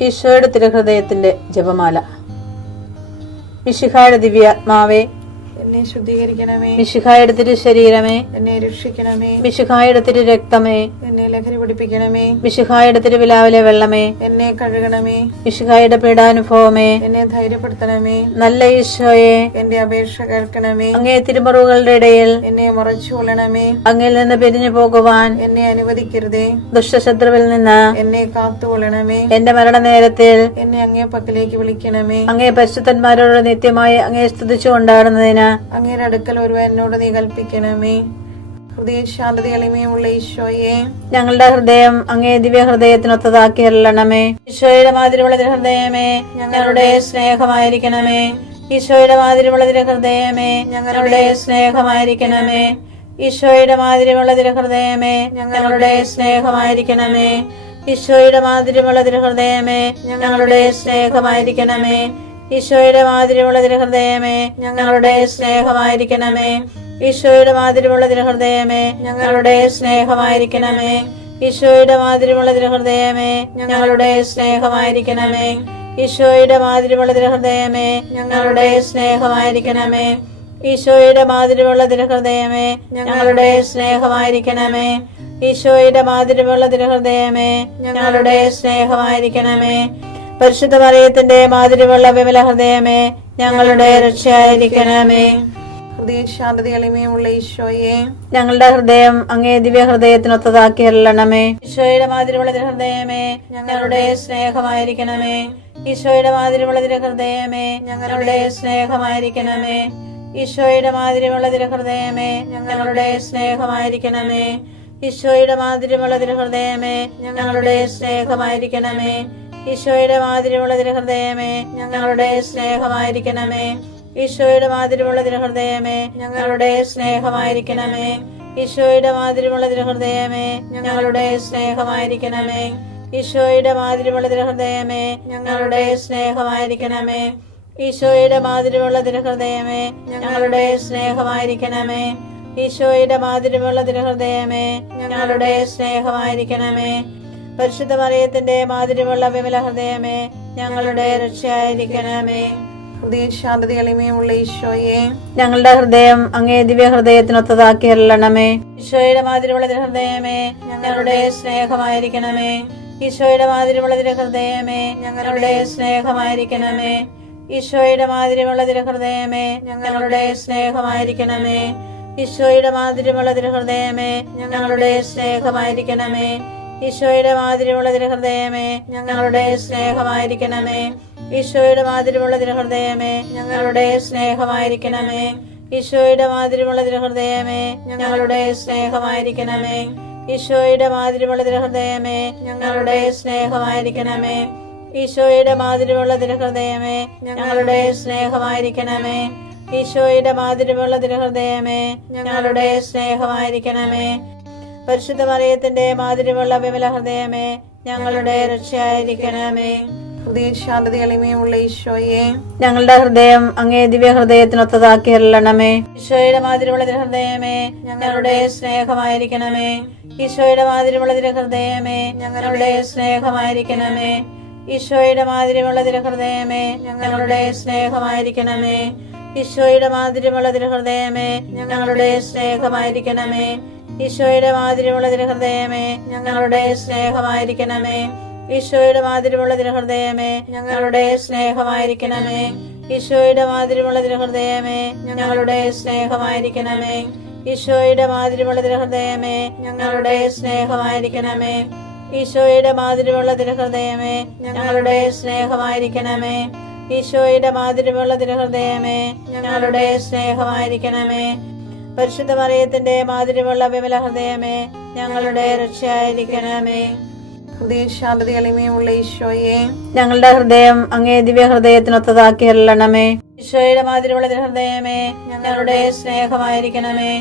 ഈശോയുടെ തിരുഹൃദയത്തിന്റെ ജപമാല. മിശിഹായുടെ ദിവ്യാത്മാവേ, എന്നെ ശുദ്ധീകരിക്കണമേ. മിശിഹായുടെ തിരു ശരീരമേ, എന്നെ രക്ഷിക്കണമേ. മിശിഹായുടെ തിരു രക്തമേ, എന്നെ ലഹരി പിടിപ്പിക്കണമേ. മിശിഹായുടെ തിരുവിലാവിലെ വെള്ളമേ, എന്നെ കഴുകണമേ. മിശിഹായുടെ പീഡാനുഭവമേ, എന്നെ ധൈര്യപ്പെടുത്തണമേ. നല്ല ഈശോയെ, എന്റെ അപേക്ഷ കേൾക്കണമേ. അങ്ങേ തിരുമുറിവുകളുടെ ഇടയിൽ എന്നെ മറച്ചു കൊള്ളണമേ. അങ്ങിൽ നിന്ന് പിരിഞ്ഞു പോകുവാൻ എന്നെ അനുവദിക്കരുതേ. ദുഷ്ടശത്രുവിൽ നിന്ന് എന്നെ കാത്തുകൊള്ളണമേ. എന്റെ മരണനേരത്തിൽ എന്നെ അങ്ങേ പക്കലേക്ക് വിളിക്കണമേ. അങ്ങേ പരിശുദ്ധന്മാരോട് നിത്യമായി അങ്ങേ സ്തുതിച്ചു കൊണ്ടാടുന്നതിന് അങ്ങയുടെ അടുക്കൽ ഒരുവൻ എന്നോട് നീ കൽപ്പിക്കണമേ. ഹൃദയ ശാന്തത എളിമയുള്ള ഈശോയെ, ഞങ്ങളുടെ ഹൃദയം അങ്ങേ ദിവ്യ ഹൃദയത്തിനൊത്തതാക്കി അരുളണമേ. ഈശോയുടെ മാതിരിയുള്ള ഹൃദയമേ, ഞങ്ങളുടെ സ്നേഹമായിരിക്കണമേ. ഈശോയുടെ മാതിരിയുള്ള ഹൃദയമേ, ഞങ്ങളുടെ സ്നേഹമായിരിക്കണമേ. ഈശോയുടെ മാതിരിയുള്ള ഹൃദയമേ, ഞങ്ങളുടെ സ്നേഹമായിരിക്കണമേ. ഈശോയുടെ മാതിരിയുള്ള ഹൃദയമേ, ഞങ്ങളുടെ സ്നേഹമായിരിക്കണമേ. ഈശോയുടെ മാതിരിയുള്ള ഹൃദയമേ, ഞങ്ങളുടെ സ്നേഹമായിരിക്കണമേ. ഈശോയുടെ മാതിരിയുള്ള ഹൃദയമേ, ഞങ്ങളുടെ സ്നേഹമായിരിക്കണമേ. ഈശോയുടെ മാതിരിയുള്ള ഹൃദയമേ, ഞങ്ങളുടെ സ്നേഹമായിരിക്കണമേ. ഈശോയുടെ മാതിരിയുള്ള ഹൃദയമേ, ഞങ്ങളുടെ സ്നേഹമായിരിക്കണമേ. ഈശോയുടെ മാതിരിയുള്ള ഹൃദയമേ, ഞങ്ങളുടെ സ്നേഹമായിരിക്കണമേ. ഈശോയുടെ മാതിരിയുള്ള ഹൃദയമേ, ഞങ്ങളുടെ സ്നേഹമായിരിക്കണമേ. പരിശുദ്ധ മറിയത്തിന്റെ മാതിരിയുള്ള വിമല ഹൃദയമേ, ഞങ്ങളുടെ രക്ഷയായിരിക്കണമേ. ഹൃദയ ശാന്തത എളിമയുള്ള ഈശോയെ, ഞങ്ങളുടെ ഹൃദയം അങ്ങേ ദിവ്യ ഹൃദയത്തിനൊത്തതാക്കി അരുളണമേ. ഈശോയുടെ മാതിരിയുള്ള ഹൃദയമേ, ഞങ്ങളുടെ സ്നേഹമായിരിക്കണമേ. ഈശോയുടെ മാതിരിയുള്ള ഹൃദയമേ, ഞങ്ങളുടെ സ്നേഹമായിരിക്കണമേ. ഈശോയുടെ മാതിരിയുള്ള ഹൃദയമേ, ഞങ്ങളുടെ സ്നേഹമായിരിക്കണമേ. ഈശോയുടെ മാതിരിയുള്ള ഹൃദയമേ, ഞങ്ങളുടെ സ്നേഹമായിരിക്കണമേ. ഈശോയുടെ മാതിരിയുള്ള ഹൃദയമേ, ഞങ്ങളുടെ സ്നേഹമായിരിക്കണമേ. ഈശോയുടെ മാതിരിയുള്ള ഹൃദയമേ, ഞങ്ങളുടെ സ്നേഹമായിരിക്കണമേ. ഈശോയുടെ മാതിരിയുള്ള ഹൃദയമേ, ഞങ്ങളുടെ സ്നേഹമായിരിക്കണമേ. ഈശോയുടെ മാതിരിയുള്ള ഹൃദയമേ, ഞങ്ങളുടെ സ്നേഹമായിരിക്കണമേ. ഈശോയുടെ മാതിരിയുള്ള ഹൃദയമേ, ഞങ്ങളുടെ സ്നേഹമായിരിക്കണമേ. ഈശോയുടെ മാതിരിയുള്ള ഹൃദയമേ, ഞങ്ങളുടെ സ്നേഹമായിരിക്കണമേ. പരിശുദ്ധ മറിയത്തിന്റെ മാതിരിയുള്ള വിമല ഹൃദയമേ, ഞങ്ങളുടെ രക്ഷയായിരിക്കണമേ. ഹൃദയ ശാന്തത എളിമയുള്ള ഈശോയെ, ഞങ്ങളുടെ ഹൃദയം അങ്ങേ ദിവ്യ ഹൃദയത്തിനൊത്തതാക്കി അരുളണമേ. ഈശോയുടെ മാതിരിയുള്ള ഹൃദയമേ, ഞങ്ങളുടെ സ്നേഹമായിരിക്കണമേ. ഈശോയുടെ മാതിരിയുള്ള ഹൃദയമേ, ഞങ്ങളുടെ സ്നേഹമായിരിക്കണമേ. ഈശോയുടെ മാതിരിയുള്ള ഹൃദയമേ, ഞങ്ങളുടെ സ്നേഹമായിരിക്കണമേ. ഈശോയുടെ മാതിരിയുള്ള ഹൃദയമേ, ഞങ്ങളുടെ സ്നേഹമായിരിക്കണമേ. ഈശോയുടെ മാതിരിയുള്ള ഹൃദയമേ, ഞങ്ങളുടെ സ്നേഹമായിരിക്കണമേ. ഈശോയുടെ മാതിരിയുള്ള ഹൃദയമേ, ഞങ്ങളുടെ സ്നേഹമായിരിക്കണമേ. ഈശോയുടെ മാതിരിയുള്ള ഹൃദയമേ, ഞങ്ങളുടെ സ്നേഹമായിരിക്കണമേ. ഈശോയുടെ മാതിരിയുള്ള ഹൃദയമേ, ഞങ്ങളുടെ സ്നേഹമായിരിക്കണമേ. ഈശോയുടെ മാതിരിയുള്ള ഹൃദയമേ, ഞങ്ങളുടെ സ്നേഹമായിരിക്കണമേ. ഈശോയുടെ മാതിരിയുള്ള ഹൃദയമേ, ഞങ്ങളുടെ സ്നേഹമായിരിക്കണമേ. പരിശുദ്ധ മറിയത്തിന്റെ മാതിരിയുള്ള വിമല ഹൃദയമേ, ഞങ്ങളുടെ രക്ഷയായിരിക്കണമേ. ഹൃദയ ശാന്തത എളിമയുള്ള ഈശോയെ, ഞങ്ങളുടെ ഹൃദയം അങ്ങേ ദിവ്യ ഹൃദയത്തിനൊത്തതാക്കി അരുളണമേ. ഈശോയുടെ മാതിരിയുള്ള ഹൃദയമേ, ഞങ്ങളുടെ സ്നേഹമായിരിക്കണമേ. ഈശോയുടെ മാതിരിയുള്ള ഹൃദയമേ, ഞങ്ങളുടെ സ്നേഹമായിരിക്കണമേ. ഈശോയുടെ മാതിരിയുള്ള ഹൃദയമേ, ഞങ്ങളുടെ സ്നേഹമായിരിക്കണമേ. ഈശോയുടെ മാതിരിയുള്ള ഹൃദയമേ, ഞങ്ങളുടെ സ്നേഹമായിരിക്കണമേ. ഈശോയുടെ മാതിരിയുള്ള ഹൃദയമേ, ഞങ്ങളുടെ സ്നേഹമായിരിക്കണമേ. ഈശോയുടെ മാതിരിയുള്ള ഹൃദയമേ, ഞങ്ങളുടെ സ്നേഹമായിരിക്കണമേ. ഈശോയുടെ മാതിരിയുള്ള ഹൃദയമേ, ഞങ്ങളുടെ സ്നേഹമായിരിക്കണമേ. ഈശോയുടെ മാതിരിയുള്ള ഹൃദയമേ, ഞങ്ങളുടെ സ്നേഹമായിരിക്കണമേ. ഈശോയുടെ മാതിരിയുള്ള ഹൃദയമേ, ഞങ്ങളുടെ സ്നേഹമായിരിക്കണമേ. ഈശോയുടെ മാതിരിയുള്ള ഹൃദയമേ, ഞങ്ങളുടെ സ്നേഹമായിരിക്കണമേ. പരിശുദ്ധ മറിയത്തിന്റെ മാതിരിയുള്ള വിമല ഹൃദയമേ, ഞങ്ങളുടെ രക്ഷയായിരിക്കണമേ. ഹൃദയ ശാന്തത എളിമയുള്ള ഈശോയെ, ഞങ്ങളുടെ ഹൃദയം അങ്ങേ ദിവ്യ ഹൃദയത്തിനൊത്തതാക്കി അരുളണമേ. ഈശോയുടെ മാതിരിയുള്ള ഹൃദയമേ, ഞങ്ങളുടെ സ്നേഹമായിരിക്കണമേ.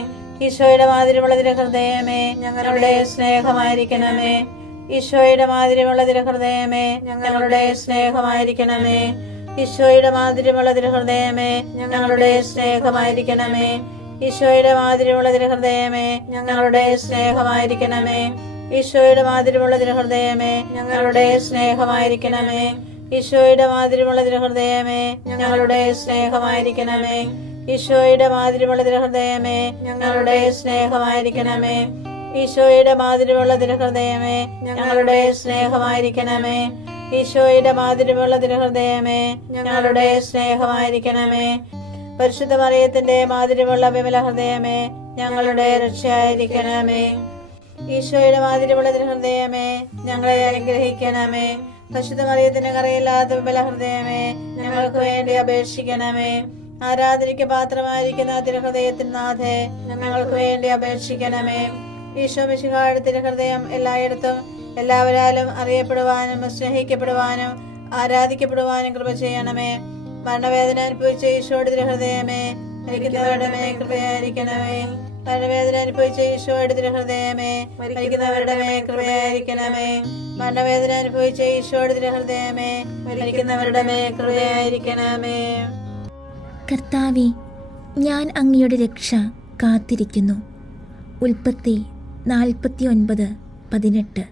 ഈശോയുടെ മാതിരിയുള്ള ഹൃദയമേ, ഞങ്ങളുടെ സ്നേഹമായിരിക്കണമേ. ഈശോയുടെ മാതിരിയുള്ള ഹൃദയമേ, ഞങ്ങളുടെ സ്നേഹമായിരിക്കണമേ. ഈശോയുടെ മാതിരിയുള്ള ഹൃദയമേ, ഞങ്ങളുടെ സ്നേഹമായിരിക്കണമേ. ഈശോയുടെ മാതിരിയുള്ള ഹൃദയമേ, ഞങ്ങളുടെ സ്നേഹമായിരിക്കണമേ. ഈശോയുടെ മാതിരിയുള്ള തിരുഹൃദയമേ ഞങ്ങളുടെ സ്നേഹമായിരിക്കണമേ. ഈശോയുടെ മാതിരിയുള്ള തിരുഹൃദയമേ ഞങ്ങളുടെ സ്നേഹമായിരിക്കണമേ. ഈശോയുടെ മാതിരിയുള്ള തിരുഹൃദയമേ ഞങ്ങളുടെ സ്നേഹമായിരിക്കണമേ. ഈശോയുടെ മാതിരിയുള്ള തിരുഹൃദയമേ ഞങ്ങളുടെ സ്നേഹമായിരിക്കണമേ. ഈശോയുടെ മാതിരിയുള്ള തിരുഹൃദയമേ ഞങ്ങളുടെ സ്നേഹമായിരിക്കണമേ. പരിശുദ്ധ മറിയത്തിന്റെ മാതിരിയുള്ള വിമല ഹൃദയമേ ഞങ്ങളുടെ രക്ഷയായിരിക്കണമേ. ഈശോയുടെ മാതിരിയുള്ള തിരുഹൃദയമേ ഞങ്ങളെ അനുഗ്രഹിക്കണമേ. പരിശുദ്ധ മറിയത്തിന് കറയില്ലാത്ത വിമല ഹൃദയമേ ഞങ്ങൾക്ക് വേണ്ടി അപേക്ഷിക്കണമേ. ആരാധനയ്ക്ക് പാത്രമായിരിക്കുന്ന തിരുഹൃദയത്തിന് നാഥേ ഞങ്ങൾക്ക് വേണ്ടി അപേക്ഷിക്കണമേ. ഈശോ മിശിഹായുടെ തിരുഹൃദയം എല്ലായിടത്തും എല്ലാവരാലും അറിയപ്പെടുവാനും സ്നേഹിക്കപ്പെടുവാനും ആരാധിക്കപ്പെടുവാനും കൃപ ചെയ്യണമേ. മരണവേദന അനുഭവിച്ച ഈശോയുടെ തിരുഹൃദയമേ മരിക്കുന്നവരുടെ മേൽ കൃപയായിരിക്കണമേ. മരണവേദന അനുഭവിച്ച ഈശോയുടെ തിരുഹൃദയമേ മരിക്കുന്നവരുടെ മേൽ കൃപയായിരിക്കണമേ. മരണവേദന അനുഭവിച്ച ഈശോയുടെ തിരുഹൃദയമേ മരിക്കുന്നവരുടെ മേൽ കൃപയായിരിക്കണമേ. കർത്താവേ, ഞാൻ അങ്ങയുടെ രക്ഷ കാത്തിരിക്കുന്നു. ഉൽപ്പത്തി 49:18.